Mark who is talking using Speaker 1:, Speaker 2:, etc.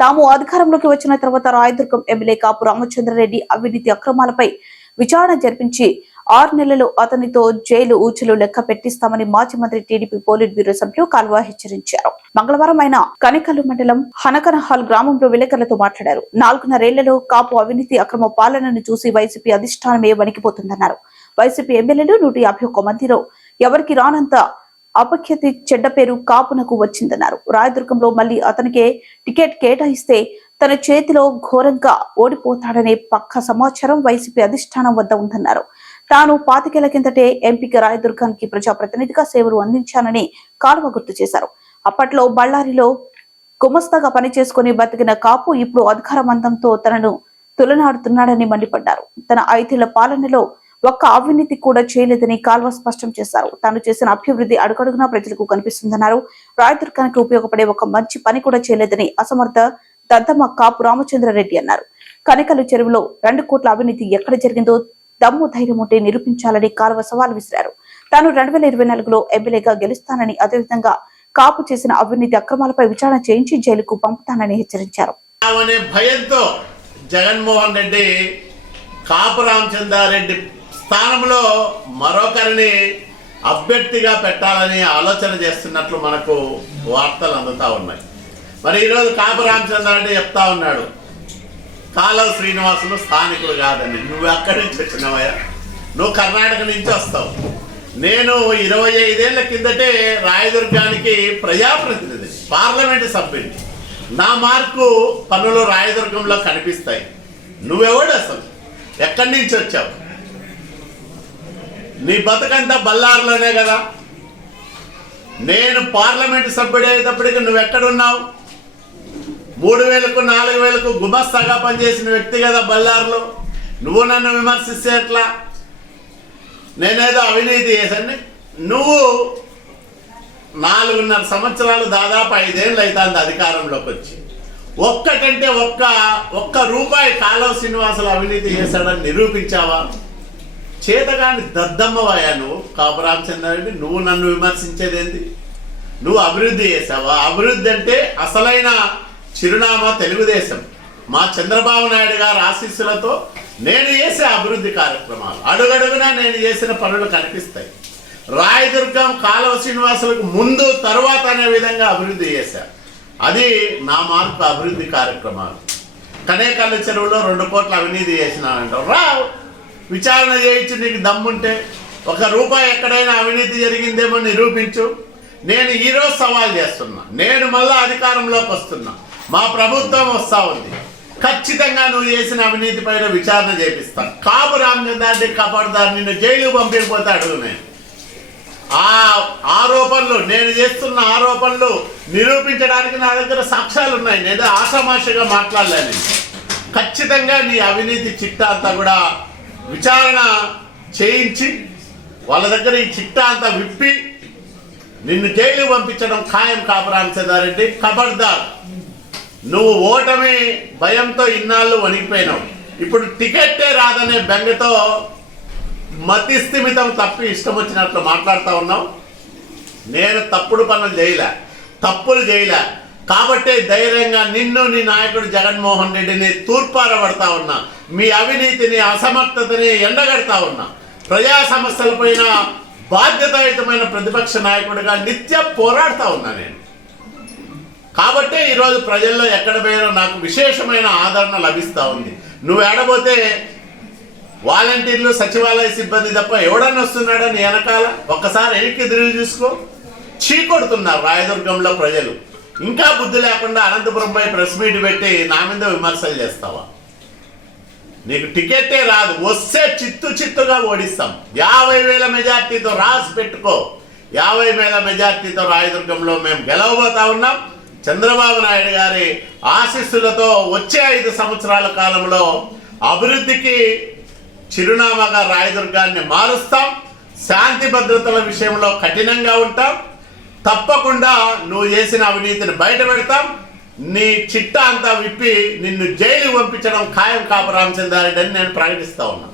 Speaker 1: తాము అధికారంలోకి వచ్చిన తర్వాత రాయదుర్గం ఎమ్మెల్యే కాపు రామచంద్రారెడ్డి అవినీతి అక్రమాలపై విచారణ జరిపించి ఆరు నెలలు అతనితో జైలు ఊచలు లెక్క పెట్టిస్తామని మాజీ మంత్రి టీడీపీ పోలిట్ బ్యూరో సభ్యులు కాల్వ హెచ్చరించారు. మంగళవారం ఆయన కనికల్లు మండలం హనకనహాల్ గ్రామంలో విలేకరులతో మాట్లాడారు. నాలుగున్నరేళ్ళలో కాపు అవినీతి అక్రమ పాలనను చూసి వైసీపీ అధిష్టానమే వణికిపోతుందన్నారు. వైసీపీ ఎమ్మెల్యేలు నూట యాభై ఒక్క మందిలో ఎవరికి రానంత అపఖ్యాతి చెడ్డ పేరు కాపునకు వచ్చిందన్నారు. రాయదుర్గంలో మళ్ళీ అతనికే టికెట్ కేటాయిస్తే తన చేతిలో ఘోరంగా ఓడిపోతాడనే పక్క సమాచారం వైసీపీ అధిష్టానం వద్ద ఉందన్నారు. తాను పాతికేళ్ళ కిందటే ఎంపీకి రాయదుర్గానికి ప్రజాప్రతినిధిగా సేవలు అందించానని కాలువ గుర్తు చేశారు. అప్పట్లో బళ్ళారిలో గుమస్తాగా పనిచేసుకుని బతికిన కాపు ఇప్పుడు అధికారమంతంతో తనను తులనాడుతున్నాడని మండిపడ్డారు. తన ఐదేళ్ళ పాలనలో ఒక్క అవినీతి కూడా చేయలేదని కాల్వ స్పష్టం చేశారు. తాను చేసిన అభివృద్ధి అడుగడుగునా ప్రజలకు కనిపిస్తుందన్నారు. రాయదుర్గానికి ఉపయోగపడే ఒక మంచి పని కూడా చేయలేదని అసమర్థ దద్దమ్మ కాపు రామచంద్రారెడ్డి అన్నారు. కనకలు చెరువులో రెండు కోట్ల అవినీతి ఎక్కడ జరిగిందో దమ్ము ధైర్యం ఉంటే నిరూపించాలని కాలువ సవాల్ విసిరారు. తాను రెండు వేల ఇరవై నాలుగులో ఎమ్మెల్యేగా గెలుస్తానని అదేవిధంగా కాపు చేసిన అవినీతి అక్రమాలపై విచారణ చేయించి జైలుకు పంపుతానని హెచ్చరించారు.
Speaker 2: భయంతో జగన్మోహన్ రెడ్డి కాపు రామచంద్రారెడ్డి స్థానంలో మరొకరిని అభ్యర్థిగా పెట్టాలని ఆలోచన చేస్తున్నట్లు మనకు వార్తలు అందుతూ ఉన్నాయి. మరి ఈరోజు కాపు అంటే చెప్తా ఉన్నాడు కాలవ శ్రీనివాసులు స్థానికుడు కాదని నువ్వు అక్కడి నుంచి వచ్చినవయ్యా. నువ్వు కర్ణాటక నుంచి వస్తావు. నేను ఇరవై ఐదేళ్ళ కిందటే రాయదుర్గానికి ప్రజాప్రతినిధి పార్లమెంటు సభ్యుని నా మార్కు పనులు రాయదుర్గంలో కనిపిస్తాయి. నువ్వెవడు అసలు? ఎక్కడి నుంచి వచ్చావు? నీ బతుకంతా బల్లారులోనే కదా. నేను పార్లమెంటు సభ్యుడు అయ్యేటప్పటికి నువ్వు ఎక్కడున్నావు? మూడు వేలకు నాలుగు వేలకు గుమస్తాగా పనిచేసిన వ్యక్తి కదా బల్లారులో. నువ్వు నన్ను విమర్శిస్తే ఎట్లా? నేనేదో అవినీతి చేశాను. నువ్వు నాలుగున్నర సంవత్సరాలు దాదాపు ఐదేళ్ళు అవుతుంది అధికారంలోకి వచ్చి. ఒక్కటంటే ఒక్క ఒక్క రూపాయి కాలవ శ్రీనివాసులు అవినీతి చేశాడని నిరూపించావా? చేతగాని దద్దమ్మవాయా నువ్వు. కాపు రామచంద్రారెడ్డి నువ్వు నన్ను విమర్శించేదేంటి? నువ్వు అభివృద్ధి చేసావా? అభివృద్ధి అంటే అసలైన చిరునామా తెలుగుదేశం. మా చంద్రబాబు నాయుడు గారి ఆశీస్సులతో నేను చేసే అభివృద్ధి కార్యక్రమాలు. అడుగడుగునా నేను చేసిన పనులు కనిపిస్తాయి. రాయదుర్గం కాలువ శ్రీనివాసులకు ముందు తరువాత అనే విధంగా అభివృద్ధి చేశా. అది నా మార్పు అభివృద్ధి కార్యక్రమాలు. కనేకల్లి చెరువులో రెండు కోట్ల అవినీతి చేసినానంటావు. రా విచారణ చేయించు నీకు దమ్ముంటే. ఒక రూపాయి ఎక్కడైనా అవినీతి జరిగిందేమో నిరూపించు. నేను ఈరోజు సవాల్ చేస్తున్నా. నేను మళ్ళా అధికారంలోకి వస్తున్నా. మా ప్రభుత్వం వస్తూ ఉంది. ఖచ్చితంగా నువ్వు చేసిన అవినీతి పైన విచారణ చేపిస్తా. కాపు రామచంద్రాన్ని కాపాడుతారు. నిన్ను జైలు పంపించకపోతే అడుగు నేను. ఆ ఆరోపణలు నేను చేస్తున్న ఆరోపణలు నిరూపించడానికి నా దగ్గర సాక్ష్యాలు ఉన్నాయి. నేను ఆషామాషిగా మాట్లాడలేను. ఖచ్చితంగా నీ అవినీతి చిట్టా అంతా కూడా విచారణ చేయించి వాళ్ళ దగ్గర ఈ చిట్టా అంతా విప్పి నిన్ను జైలు పంపించడం ఖాయం కాపు రామచంద్రారెడ్డి ఖబర్దార్ నువ్వు ఓటమి భయంతో ఇన్నాళ్ళు వణికిపోయినావు. ఇప్పుడు టికెట్టే రాదనే బెంగతో మతి స్థిమితం తప్పి ఇష్టం వచ్చినట్లు మాట్లాడుతూ ఉన్నావు. నేను తప్పుడు పనులు చేయలే. తప్పులు చేయలే. కాబట్టే ధైర్యంగా నిన్ను నీ నాయకుడు జగన్మోహన్ రెడ్డిని తూర్పారబడతా ఉన్నా. మీ అవినీతిని అసమర్థతని ఎండగడతా ఉన్నా. ప్రజా సమస్యలపైన బాధ్యతాయుతమైన ప్రతిపక్ష నాయకుడిగా నిత్యం పోరాడుతూ ఉన్నా నేను. కాబట్టే ఈరోజు ప్రజల్లో ఎక్కడ పోయినా నాకు విశేషమైన ఆదరణ లభిస్తూ ఉంది. నువ్వు ఏడబోతే వాలంటీర్లు సచివాలయ సిబ్బంది తప్ప ఎవడన్నా వస్తున్నాడని నీ వెనకాల? ఒక్కసారి వెనక్కి తిరిగి చూసుకో. చీకొడుతున్నారు రాయదుర్గంలో ప్రజలు. ఇంకా బుద్ధి లేకుండా అనంతపురంపై ప్రెస్ మీట్ పెట్టి నా మీద విమర్శలు చేస్తావా? నీకు టికెట్టే రాదు. వస్తే చిత్తు చిత్తుగా ఓడిస్తాం. యాభై వేల మెజార్టీతో రాసి పెట్టుకో. యాభై వేల మెజార్టీతో రాయదుర్గంలో మేము గెలవబోతా ఉన్నాం. చంద్రబాబు నాయుడు గారి ఆశీస్సులతో వచ్చే ఐదు సంవత్సరాల కాలంలో అభివృద్ధికి చిరునామాగా రాయదుర్గాన్ని మారుస్తాం. శాంతి భద్రతల విషయంలో కఠినంగా ఉంటాం. తప్పకుండా నువ్వు చేసిన అవినీతిని బయట పెడతాం. నీ చిట్టా అంతా విప్పి నిన్ను జైలు పంపించడం ఖాయం కాపు రామచంద్రారెడ్డి అని నేను ప్రకటిస్తా ఉన్నాను